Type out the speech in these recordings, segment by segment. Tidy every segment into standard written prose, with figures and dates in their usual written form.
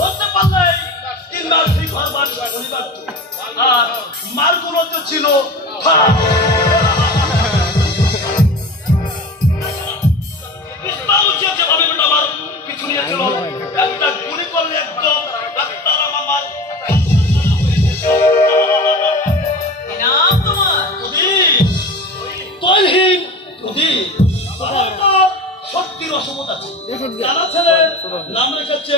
বলতে পারলে তিনবার ঠিক হবার শনিবার আর মার্গুলো তো ছিল যেভাবে আমার পিছু নিয়েছিল একটা গুলি করলে একদম শক্তির অসমত আছে জানা ছেলে নাম রেখেছে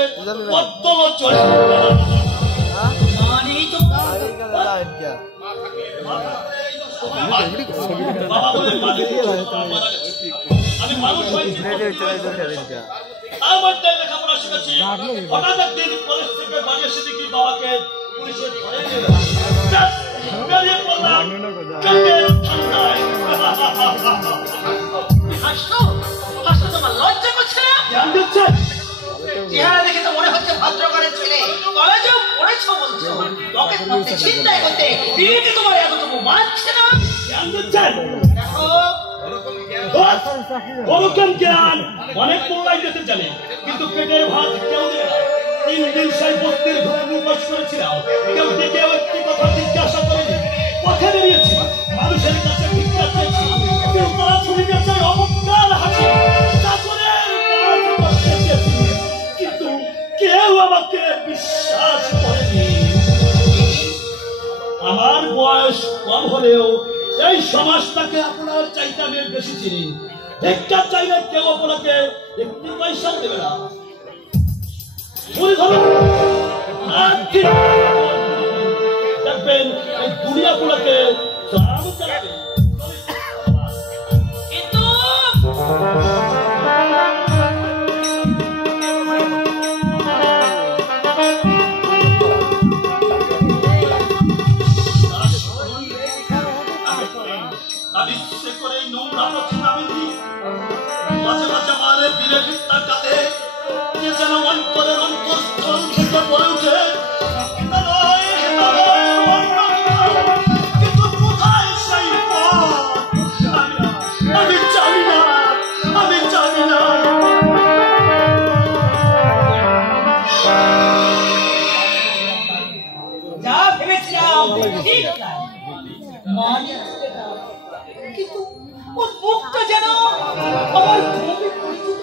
আমি মানুষ তার মধ্যে লেখাপড়া শিখেছি হঠাৎ একদিন কলেজ থেকে বাড়ি এসে দেখি বাবাকে পুলিশে ধরে তোমার লজ্জা করছে না? চেহারা দেখে তো মনে হচ্ছে ভদ্রঘরের ছেলে, কলেজেও পড়েছো বলছো, লোকের মধ্যে চিন্তায় করতে বিয়েতে তোমার এতটুকু মানছে না? ওরকম জ্ঞান অনেক মোল্লাই যেতে জানে, কিন্তু পেটের ভাত কেউ দেবে না। 3 দিন সেই বস্তির ঘরে উপবাস করেছিলাম, কেউ ডেকে একটি কথা জিজ্ঞাসা করেনি। পথে বেরিয়েছি, মানুষের কাছে ভিক্ষা চেয়েছি, কেউ তারা ছুরি গেছে অবকাল হাসি, কিন্তু কেউ আমাকে বিশ্বাস করেনি। আমার বয়স কম হলেও এই সমাজটাকে আপনার চাইতে আমি বেশি চিনি। ভিক্ষা চাইলে কেউ আপনাকে 1 পয়সা দেবে না। দেখবেন এই দুনিয়াগুলোকে চালাবে। কিন্তু মাঝে মাঝে মারে দিলে ভিত্তার কাতে কে যেন অন্তরের অন্তঃস্থল থেকে পড়ে উঠে, কিন্তু কোথায় সেই আমি জানি না, আমি জানি না। যা ভেবেছিলাম ঠিক তাই, কিন্তু ওর মুখটা যেন আমার খুবই পরিচিত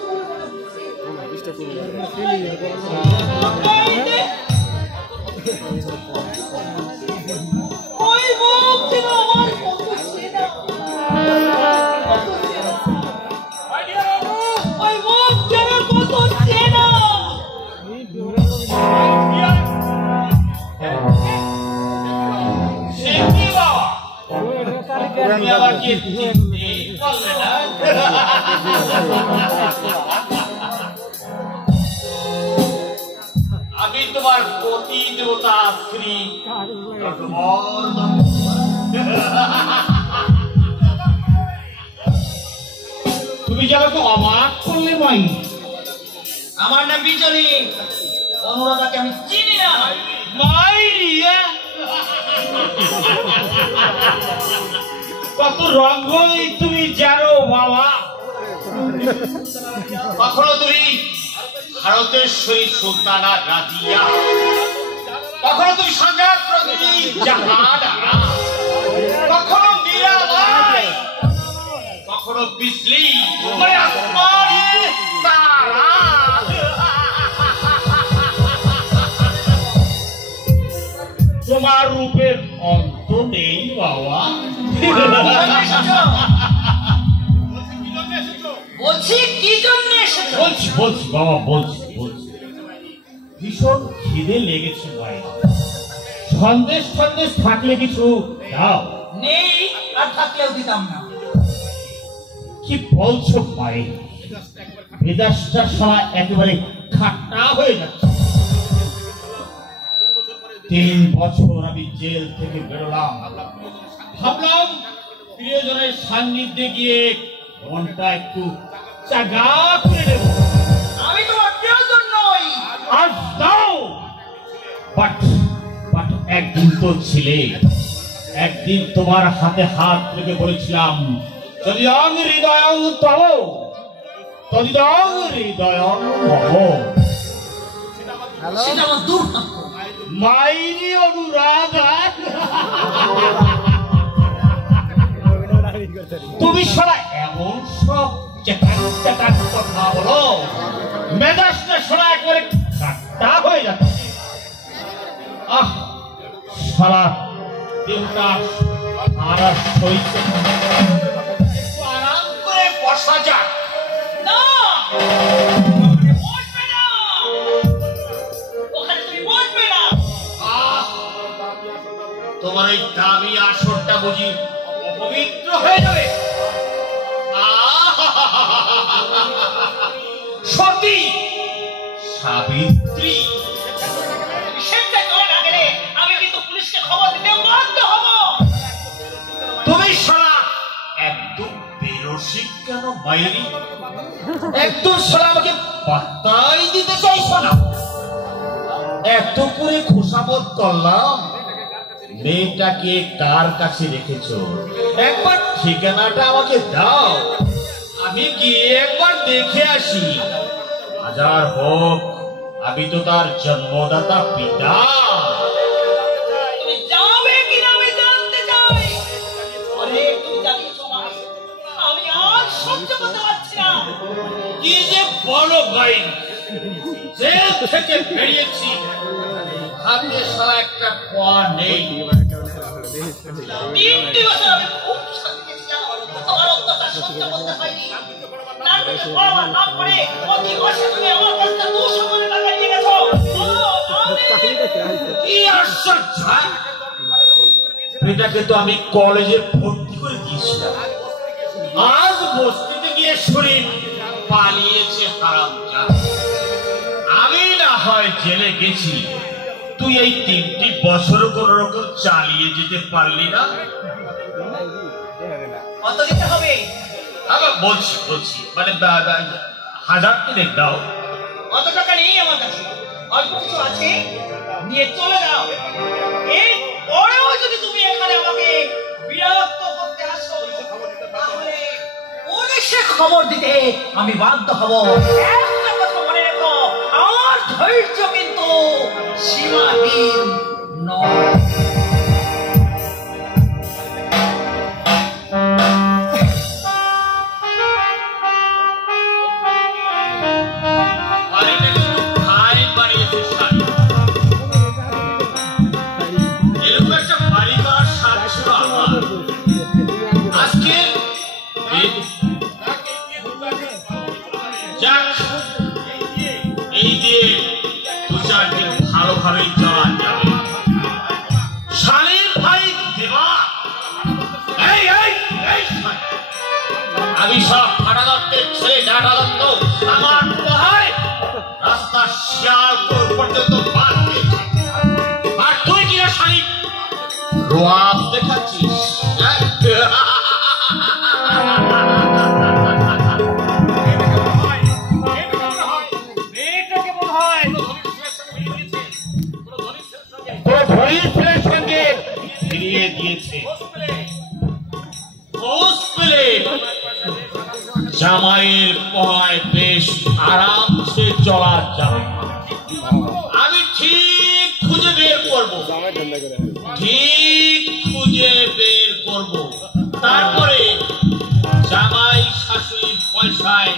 মনে ওই মুখ যেন আমার কত চেনা, ওই মুখ যেন কত চেনা। আমি তোমার পতি দেবতা শ্রী তুমি যাবে তো অবাক করলে ভাই। আমার নাম বিজলি, অনুরাধাকে আমি চিনি না। কত রঙই তুমি জানো বাবা। কখনো তুমি ভারতের শহীদ সুলতানা রাজিয়া, কখনো তুমি সংগ্রাম প্রতিনিধি জাহানা, কখনো মীরাবাই, কখনো বিজলি, তারা। তোমার রূপের অন্ত নেই বাবা। বলছি কি জন্য এসেছো? বলছি বাবা, বলছি ভীষণ খিদে লেগেছে ভাই। সন্দেশ থাকলে কিছু দাও। নেই, আর থাকলেও দিতাম না। কি বলছো ভাই? মেজাজটার সময় একেবারে খাট্টা হয়ে যাচ্ছে। 3 বছর আমি জেল থেকে বেরোলাম, ভাবলাম প্রিয়জনের সান্নিধ্যে গিয়ে মনটা একটু চাগা করে নেব। আমি তোমার প্রিয়জন নই। আজ দাও। বাট একদিন তো ছিলে, একদিন তোমার হাতে হাত রেখে বলেছিলাম, যদি হৃদয় তব তদিদং হৃদয়ং মম। সেটা আমার দুর্ভাগ্য। মাইরি অনুরাধা, তুমি সারা এমন সব চেটান কথা বলো, মেজাজটা সারা একবারে কাটা হয়ে যাচ্ছে। আহ সারা দিনটা আর সইতে আরাম করে বসা যাক। না, বসবে না, ওখানে তুমি বসবে না। তোমার এই দাবি আসরটা বুঝি অপবিত্র হয়ে যাবে? সতী সাবিত্রী, সেটা করে না গেলে আমি কিন্তু পুলিশকে খবর দিতে বাধ্য হব। তুমি সারা একদম বেরসিক কেন বাইরি? একদম সারা আমাকে পাত্তাই দিতে চাইছো না। এত করে খোসামত করলাম, মেয়েটাকে কার কাছে রেখেছো? একবার ঠিকানাটা আমাকে দাও, আমি গিয়ে একবার দেখে আসি। হাজার হোক, আমি তো তার জন্মদাতা পিতা। তুমি যাবে কিনা আমি জানতে চাই। অনেক তুমি জানিয়েছো মা, আমি আর সহ্য করতে পারছি না। কি যে বলো ভাই, জেল থেকে বেরিয়েছি, হাতে সারা একটা পা নেই। 3টি বছর আমি খুব শান্তিতে ছিলাম, তোমার অত্যাচার সহ্য করতে হয়নি। নাটকে পড়াবার নাম করে অতি বয়সে তুমি আমার কাছে 200 কোটি টাকা নিয়ে গেছো। কি আশ্চর্য! এটাকে তো আমি কলেজে ভর্তি করে দিয়েছিলাম, আজ বস্তিতে গিয়ে শুনি পালিয়েছে হারামজাদা। আমি না হয় জেলে গেছি, তুই এই 3টি বছর কোন রকম চালিয়ে যেতে পারলি না। কত দিতে হবে? আবার বলছি মানে 1000 কিনে দাও। অত টাকা নেই আমার কাছে, অল্প কিছু আছে, নিয়ে চলে যাও। এর পরেও যদি তুমি এখানে আমাকে বিরক্ত করতে আসো, তাহলে পুলিশে খবর দিতে আমি বাধ্য হব। একটা কথা মনে রেখো, আমার ধৈর্য কিন্তু সীমাহীন নয়। ভালোভাবে চলা যাবে। শালীর ভাই দেবা, আমি সব আদালতের ছেলে ডাটাদত্ত আমার ভাই রাস্তা শিয়ালপুর পর্যন্ত বাদ দিয়েছে, আর তুই কিনা শালী রোয়াব দেখাচ্ছিস। জামাইয়ের পয় বেশ আরামসে চলা যাবে। আমি ঠিক খুঁজে বের করব, তারপরে জামাইয়ের শাশুড়ির পয়সায়